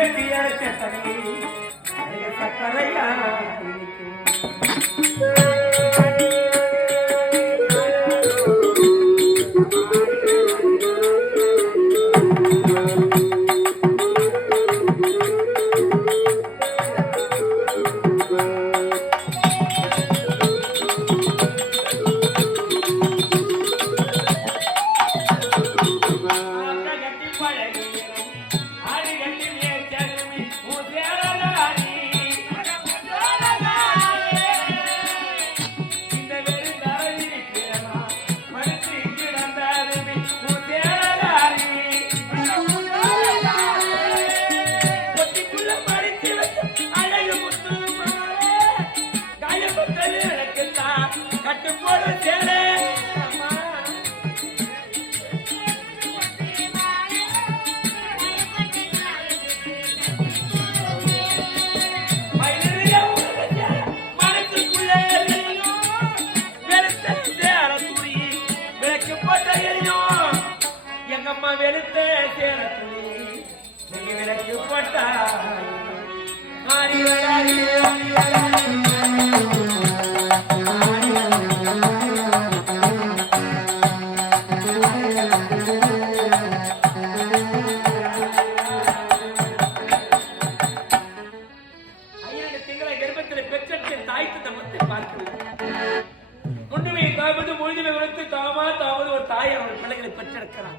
గట్టిగా చెప్పని సక్కరయ్యా எங்கம்மா வெளுத்த சேர துணி விளக்கு தாய்க்கு தமத்தை பார்க்கிறது. ஒண்ணுமே முன்னுமே தாய்வது மொழிதில விழுத்து தாமா தாவது ஒரு தாய் அவர்கள் பிள்ளைகளை பெற்றெடுக்கிறார்.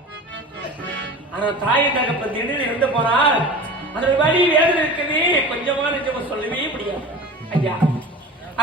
ஆனா தாயை தகப்ப திடீர்னு இருந்து போறார் அதோட வழி வேதனை இருக்குது கொஞ்சமா நிஜமா சொல்லவே முடியாது. ஐயா.